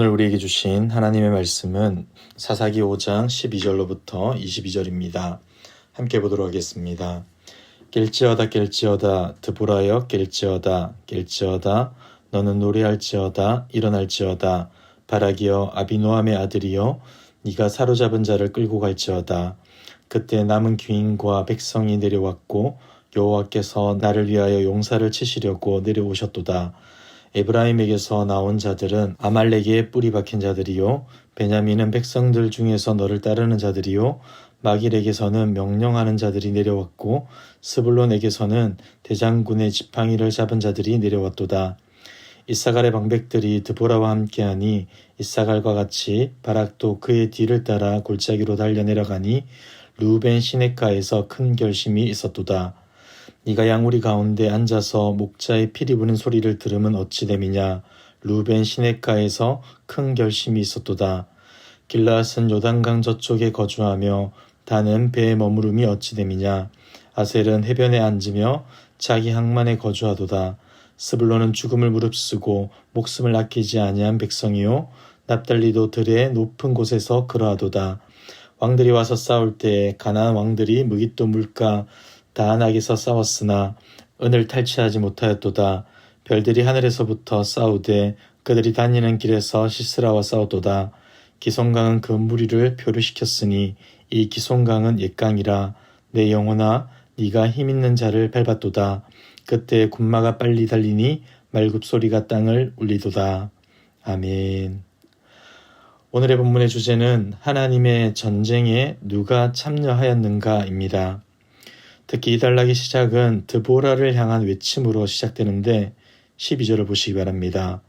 오늘 우리에게 주신 하나님의 말씀은 사사기 5장 12절로부터 22절입니다. 함께 보도록 하겠습니다. 깰지어다 깰지어다 드보라여 깰지어다 깰지어다 너는 노래할지어다 일어날지어다 바라기여 아비노함의 아들이여 네가 사로잡은 자를 끌고 갈지어다. 그때 남은 귀인과 백성이 내려왔고 여호와께서 나를 위하여 용사를 치시려고 내려오셨도다. 에브라임에게서 나온 자들은 아말렉의 뿌리 박힌 자들이요 베냐민은 백성들 중에서 너를 따르는 자들이요 마길에게서는 명령하는 자들이 내려왔고 스불론에게서는 대장군의 지팡이를 잡은 자들이 내려왔도다. 이사갈의 방백들이 드보라와 함께하니 이사갈과 같이 바락도 그의 뒤를 따라 골짜기로 달려 내려가니 르우벤 시내가에서 큰 결심이 있었도다. 네가 양우리 가운데 앉아서 목자의 피리 부는 소리를 들으면 어찌 됨이냐. 르우벤 시내가에서 큰 결심이 있었도다. 길라앗은 요단강 저쪽에 거주하며 다는 배에 머무름이 어찌 됨이냐. 아셀은 해변에 앉으며 자기 항만에 거주하도다. 스불론은 죽음을 무릅쓰고 목숨을 아끼지 아니한 백성이요 납달리도 들의 높은 곳에서 그러하도다. 왕들이 와서 싸울 때에 가나안 왕들이 무깃도 물가 다안악에서 싸웠으나 은을 탈취하지 못하였도다. 별들이 하늘에서부터 싸우되 그들이 다니는 길에서 시스라와 싸우도다. 기송강은 그 무리를 표류시켰으니 이 기송강은 옛강이라. 내 영혼아 네가 힘있는 자를 밟았도다. 그때 군마가 빨리 달리니 말굽소리가 땅을 울리도다. 아멘. 오늘의 본문의 주제는 하나님의 전쟁에 누가 참여하였는가입니다. 특히 이 단락의 시작은 드보라를 향한 외침으로 시작되는데 12절을 보시기 바랍니다.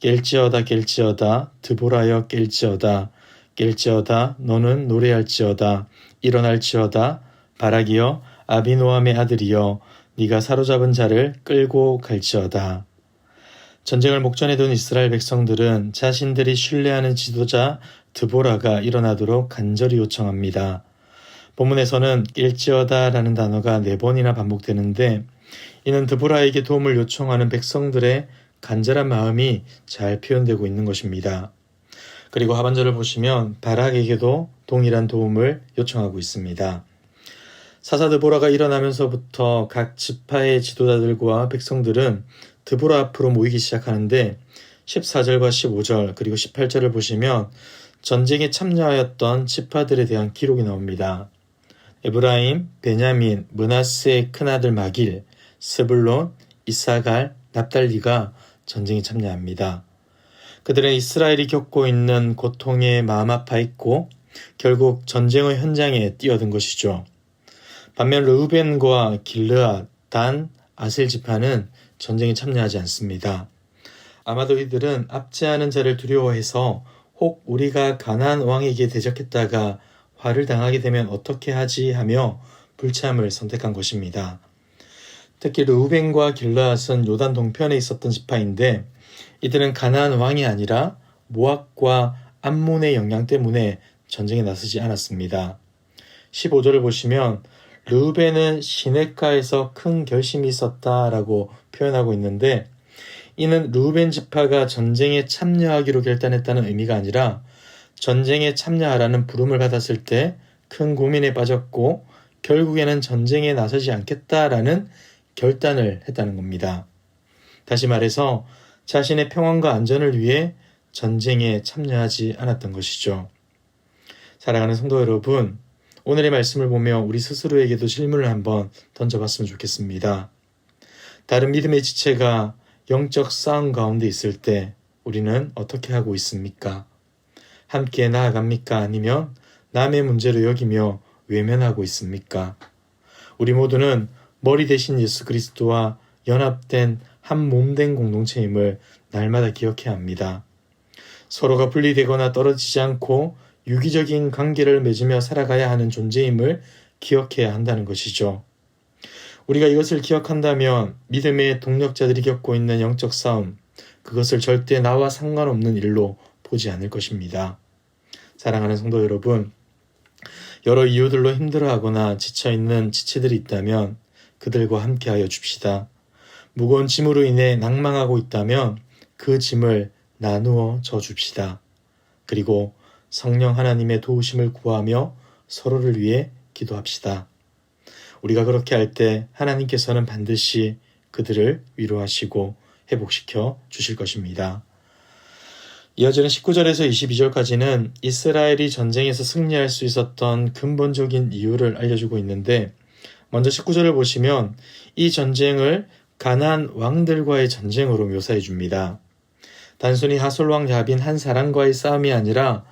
깰지어다 깰지어다 드보라여 깰지어다 깰지어다 너는 노래할지어다 일어날지어다 바라기여 아비노함의 아들이여 네가 사로잡은 자를 끌고 갈지어다. 전쟁을 목전에 둔 이스라엘 백성들은 자신들이 신뢰하는 지도자 드보라가 일어나도록 간절히 요청합니다. 본문에서는 깰지어다라는 단어가 4번이나 반복되는데 이는 드보라에게 도움을 요청하는 백성들의 간절한 마음이 잘 표현되고 있는 것입니다. 그리고 하반절을 보시면 바락에게도 동일한 도움을 요청하고 있습니다. 사사 드보라가 일어나면서부터 각 지파의 지도자들과 백성들은 드보라 앞으로 모이기 시작하는데 14절과 15절 그리고 18절을 보시면 전쟁에 참여하였던 지파들에 대한 기록이 나옵니다. 에브라임, 베냐민, 므낫세의 큰아들 마길, 스불론, 이사갈, 납달리가 전쟁에 참여합니다. 그들은 이스라엘이 겪고 있는 고통에 마음 아파했고 결국 전쟁의 현장에 뛰어든 것이죠. 반면 르우벤과 길르앗, 단, 아셀 지파는 전쟁에 참여하지 않습니다. 아마도 이들은 압제하는 자를 두려워해서 혹 우리가 가나안 왕에게 대적했다가 화를 당하게 되면 어떻게 하지 하며 불참을 선택한 것입니다. 특히 르우벤과 길르앗은 요단 동편에 있었던 지파인데 이들은 가나안 왕이 아니라 모압과 암몬의 영향 때문에 전쟁에 나서지 않았습니다. 15절을 보시면 르우벤은 시냇가에서 큰 결심이 있었다라고 표현하고 있는데 이는 르우벤 지파가 전쟁에 참여하기로 결단했다는 의미가 아니라 전쟁에 참여하라는 부름을 받았을 때 큰 고민에 빠졌고 결국에는 전쟁에 나서지 않겠다라는 결단을 했다는 겁니다. 다시 말해서 자신의 평안과 안전을 위해 전쟁에 참여하지 않았던 것이죠. 사랑하는 성도 여러분, 오늘의 말씀을 보며 우리 스스로에게도 질문을 한번 던져봤으면 좋겠습니다. 다른 믿음의 지체가 영적 싸움 가운데 있을 때 우리는 어떻게 하고 있습니까? 함께 나아갑니까? 아니면 남의 문제로 여기며 외면하고 있습니까? 우리 모두는 머리 대신 예수 그리스도와 연합된 한 몸된 공동체임을 날마다 기억해야 합니다. 서로가 분리되거나 떨어지지 않고 유기적인 관계를 맺으며 살아가야 하는 존재임을 기억해야 한다는 것이죠. 우리가 이것을 기억한다면 믿음의 동력자들이 겪고 있는 영적 싸움, 그것을 절대 나와 상관없는 일로 보지 않을 것입니다. 사랑하는 성도 여러분, 여러 이유들로 힘들어하거나 지쳐있는 지체들이 있다면 그들과 함께하여 줍시다. 무거운 짐으로 인해 낭망하고 있다면 그 짐을 나누어 줍시다. 그리고 성령 하나님의 도우심을 구하며 서로를 위해 기도합시다. 우리가 그렇게 할 때 하나님께서는 반드시 그들을 위로하시고 회복시켜 주실 것입니다. 이어지는 19절에서 22절까지는 이스라엘이 전쟁에서 승리할 수 있었던 근본적인 이유를 알려주고 있는데, 먼저 19절을 보시면 이 전쟁을 가나안 왕들과의 전쟁으로 묘사해 줍니다. 단순히 하솔왕 야빈 한 사람과의 싸움이 아니라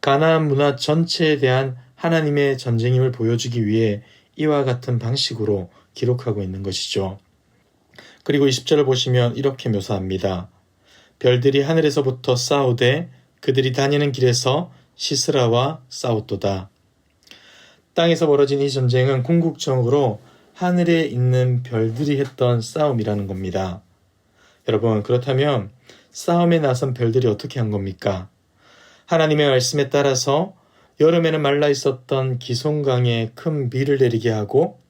가나안 문화 전체에 대한 하나님의 전쟁임을 보여주기 위해 이와 같은 방식으로 기록하고 있는 것이죠. 그리고 20절을 보시면 이렇게 묘사합니다. 별들이 하늘에서부터 싸우되 그들이 다니는 길에서 시스라와 싸웠도다. 땅에서 벌어진 이 전쟁은 궁극적으로 하늘에 있는 별들이 했던 싸움이라는 겁니다. 여러분, 그렇다면 싸움에 나선 별들이 어떻게 한 겁니까? 하나님의 말씀에 따라서 여름에는 말라 있었던 기송강에 큰 비를 내리게 하고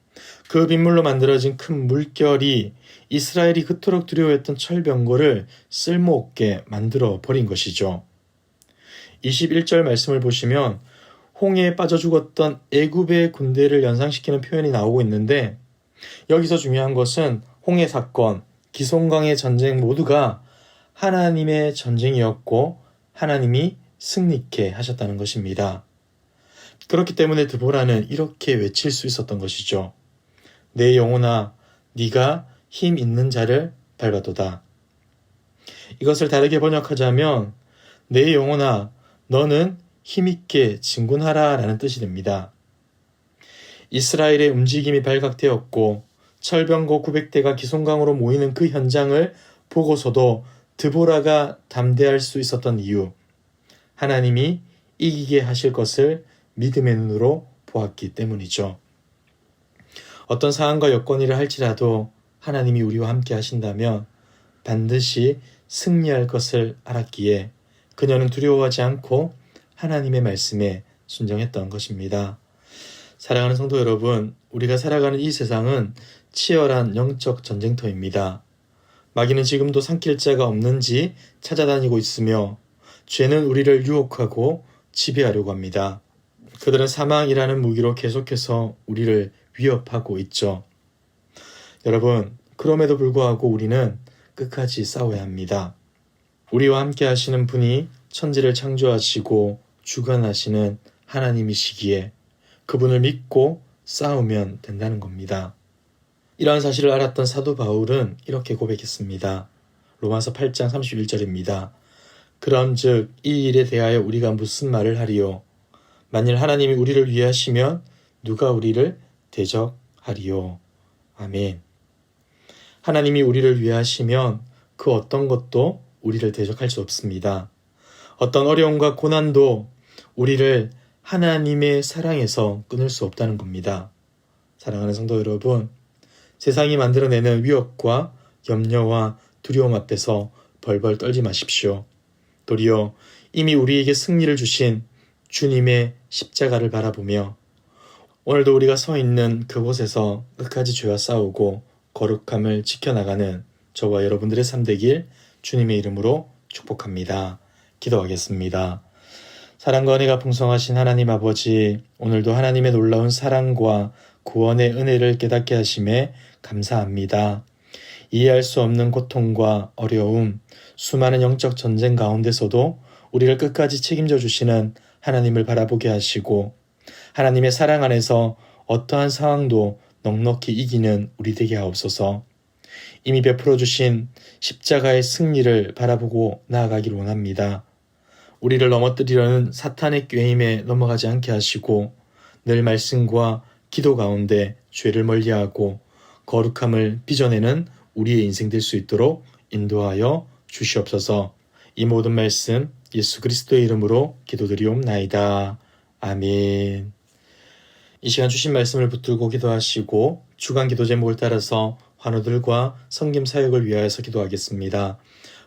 그 빗물로 만들어진 큰 물결이 이스라엘이 그토록 두려워했던 철병거를 쓸모없게 만들어 버린 것이죠. 21절 말씀을 보시면 홍해에 빠져 죽었던 애굽의 군대를 연상시키는 표현이 나오고 있는데, 여기서 중요한 것은 홍해 사건, 기송강의 전쟁 모두가 하나님의 전쟁이었고 하나님이 승리케 하셨다는 것입니다. 그렇기 때문에 드보라는 이렇게 외칠 수 있었던 것이죠. 내 영혼아, 네가 힘 있는 자를 밟아도다. 이것을 다르게 번역하자면 내 영혼아, 너는 힘있게 진군하라 라는 뜻이 됩니다. 이스라엘의 움직임이 발각되었고 철병거 900대가 기송강으로 모이는 그 현장을 보고서도 드보라가 담대할 수 있었던 이유, 하나님이 이기게 하실 것을 믿음의 눈으로 보았기 때문이죠. 어떤 상황과 여건이라 할지라도 하나님이 우리와 함께 하신다면 반드시 승리할 것을 알았기에 그녀는 두려워하지 않고 하나님의 말씀에 순종했던 것입니다. 사랑하는 성도 여러분, 우리가 살아가는 이 세상은 치열한 영적 전쟁터입니다. 마귀는 지금도 삼킬 자가 없는지 찾아다니고 있으며 죄는 우리를 유혹하고 지배하려고 합니다. 그들은 사망이라는 무기로 계속해서 우리를 위협하고 있죠. 여러분, 그럼에도 불구하고 우리는 끝까지 싸워야 합니다. 우리와 함께 하시는 분이 천지를 창조하시고 주관하시는 하나님이시기에 그분을 믿고 싸우면 된다는 겁니다. 이러한 사실을 알았던 사도 바울은 이렇게 고백했습니다. 로마서 8장 31절입니다. 그런즉 이 일에 대하여 우리가 무슨 말을 하리요? 만일 하나님이 우리를 위하시면 누가 우리를 대적하리요? 아멘. 하나님이 우리를 위하시면 그 어떤 것도 우리를 대적할 수 없습니다. 어떤 어려움과 고난도 우리를 하나님의 사랑에서 끊을 수 없다는 겁니다. 사랑하는 성도 여러분, 세상이 만들어내는 위협과 염려와 두려움 앞에서 벌벌 떨지 마십시오. 도리어 이미 우리에게 승리를 주신 주님의 십자가를 바라보며 오늘도 우리가 서 있는 그곳에서 끝까지 죄와 싸우고 거룩함을 지켜나가는 저와 여러분들의 삶 되길 주님의 이름으로 축복합니다. 기도하겠습니다. 사랑과 은혜가 풍성하신 하나님 아버지, 오늘도 하나님의 놀라운 사랑과 구원의 은혜를 깨닫게 하심에 감사합니다. 이해할 수 없는 고통과 어려움, 수많은 영적 전쟁 가운데서도 우리를 끝까지 책임져 주시는 하나님을 바라보게 하시고 하나님의 사랑 안에서 어떠한 상황도 넉넉히 이기는 우리 되게 하옵소서. 이미 베풀어 주신 십자가의 승리를 바라보고 나아가기를 원합니다. 우리를 넘어뜨리려는 사탄의 꾀임에 넘어가지 않게 하시고 늘 말씀과 기도 가운데 죄를 멀리하고 거룩함을 빚어내는 우리의 인생 될 수 있도록 인도하여 주시옵소서. 이 모든 말씀 예수 그리스도의 이름으로 기도드리옵나이다. 아멘. 이 시간 주신 말씀을 붙들고 기도하시고 주간 기도 제목을 따라서 환우들과 섬김 사역을 위하여서 기도하겠습니다.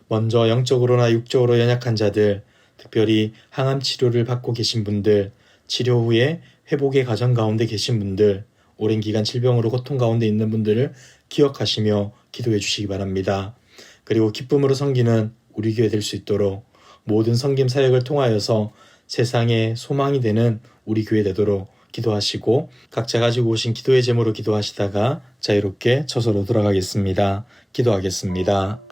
먼저 영적으로나 육적으로 연약한 자들, 특별히 항암 치료를 받고 계신 분들, 치료 후에 회복의 과정 가운데 계신 분들, 오랜 기간 질병으로 고통 가운데 있는 분들을 기억하시며 기도해 주시기 바랍니다. 그리고 기쁨으로 섬기는 우리 교회 될 수 있도록 모든 섬김 사역을 통하여서 세상에 소망이 되는 우리 교회 되도록 기도하시고 각자 가지고 오신 기도의 제목으로 기도하시다가 자유롭게 처소로 돌아가겠습니다. 기도하겠습니다.